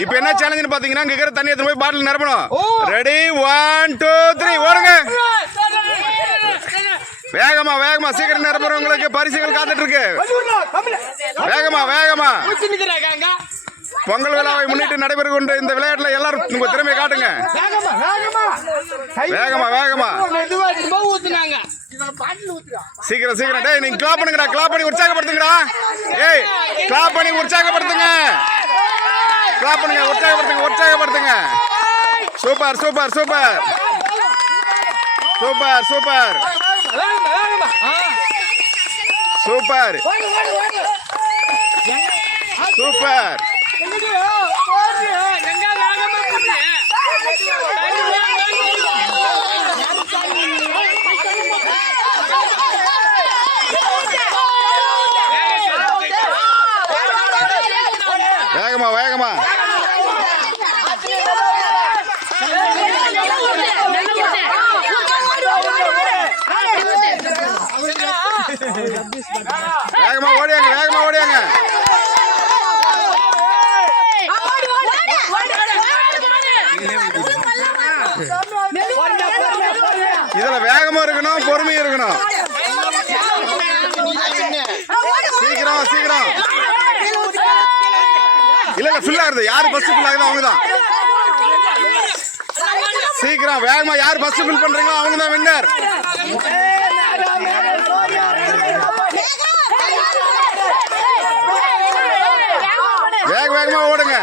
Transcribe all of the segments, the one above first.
இப்போ என்ன சேலஞ்சுன்னு பாத்தீங்கன்னா இங்க இருக்கிற தண்ணி எடுத்து போய் பாட்டில் நிரப்பணும். ரெடி 1 2 3 ஓடுங்க. வேகமா வேகமா சீக்கிரம் நிரப்புறவங்களுக்கு பரிசுகள் காத்துட்டு இருக்கு. வேகமா வேகமா. பொங்கல் விழாவை முன்னிட்டு நடைபெறுகின்ற இந்த விளையாட்டுல எல்லாரும் உங்க திறமையை காட்டுங்க. வேகமா வேகமா சீக்கிரம் சீக்கிரம். டேய் நீங்க கிளாப் பண்ணுங்கடா, கிளாப் பண்ணி உற்சாகப்படுத்துங்கடா. ஏய் கிளாப் பண்ணி உற்சாகப்படுத்துங்க, கிளாப் பண்ணுங்க, உற்சாகப்படுத்துங்க உற்சாகப்படுத்துங்க. Super super super super super super super. வேகமா வேகமா வேகமா ஓடியாங்க, வேகமா ஓடியாங்க. இதுல வேகமா இருக்கணும், பொறுமையும் இருக்கணும். சீக்கிரம் சீக்கிரம். இல்ல இல்ல ஃபில் ஆகுது. யாரு பஸ் ஃபில் ஆகுதோ அவங்கதான். சீக்கிரம் வேகமா யாரு பஸ் ஃபில் பண்றீங்களோ அவங்கதான் வின்னர். வேக வேகமா ஓடுங்க.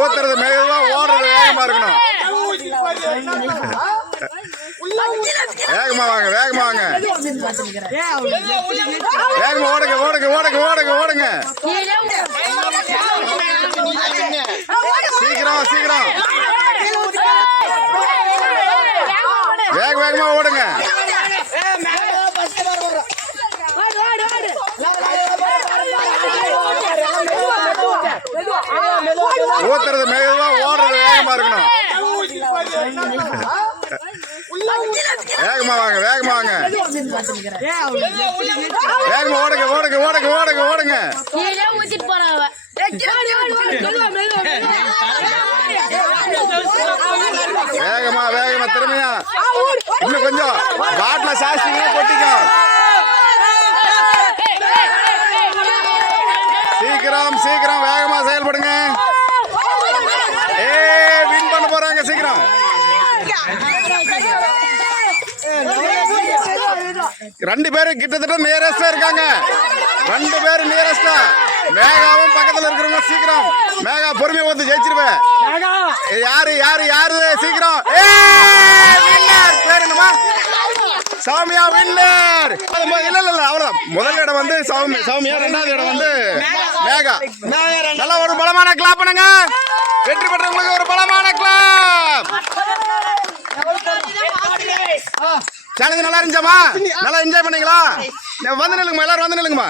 ஊத்துறது மெதுவா, ஓடுறது வேகமா இருக்கணும். வேகமா வாங்க, வேகமா வாங்க, வேகமா ஓடுங்க ஓடுங்க ஓடுங்க ஓடுங்க ஓடுங்க. சீக்கிரம் சீக்கிரம் வேக வேகமா ஓடுங்க. ஊத்துறது மெதுவா, ஓடுறது வேகமா இருக்கணும். வேகமா வாங்க, வேகமா வாங்க, வேகமா ஓடுங்க ஓடுங்க ஓடுங்க ஓடுங்க ஓடுங்க. வேகமா வேகமா திறமையா. இன்னும் கொஞ்சம் பாட்டில சாஸ்திரியா கொட்டிக்கோ. சீக்கிரம் சீக்கிரம் வேகமா செயல்படுங்க. வின் பண்ண போறாங்க சீக்கிரம். ரெண்டு பேரும் கிட்டத்தட்ட நியரஸ்டா இருக்காங்க. ரெண்டு பேரும் நியரஸ்டா. மேகாவும் பக்கத்துல இருக்கிறவங்க சீக்கிரம். மேகா பொறுமையை வந்து ஜெயிச்சிருவேன். யாரு யாரு யாரு சீக்கிரம். சௌமியா வின்னர். இல்ல இல்ல அவ்வளவுதான். முதல் இடம் வந்து சௌமியா, ரெண்டாவது இடம் வந்து மேகா. நல்லா ஒரு பலமான கிளாப் பண்ணுங்க. வெற்றி பெற்றவங்களுக்கு ஒரு பலமான கிளாப். சேலஞ்சு நல்லா இருந்துச்சாமா? நல்லா என்ஜாய் பண்ணீங்களா? வந்து நில்லுங்கம்மா, எல்லாரும் வந்து நில்லுங்கம்மா.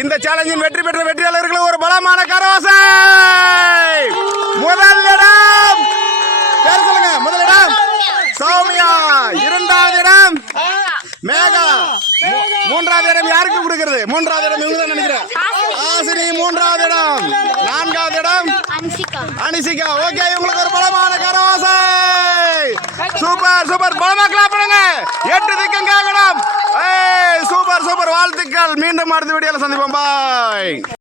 இந்த சேலஞ்சின் வெற்றி பெற்ற வெற்றியாளர்களுக்கு ஒரு பலமான கரவாசை. முதல் இடம் பேர் சொல்லுங்க. முதல் இடம் சௌமியா, இரண்டாவது இடம் மேகா, மூன்றாவது இடம் யாருக்கு கொடுக்கிறது? மூன்றாவது இடம் இவங்க தான் நினைக்கிறேன். ஆசினி மூன்றாவது இடம், நான்காவது இடம் அனிசிகா. ஓகே, இவங்களுக்கு ஒரு பலமான கரவாசை. Super super. பலமா கிளாப் பண்ணுங்க. 8 திக்கம் கேட்கணும். Super super. வாழ்த்துக்கள். மீண்டும் அடுத்த வீடியோல சந்திப்போம். பாய்.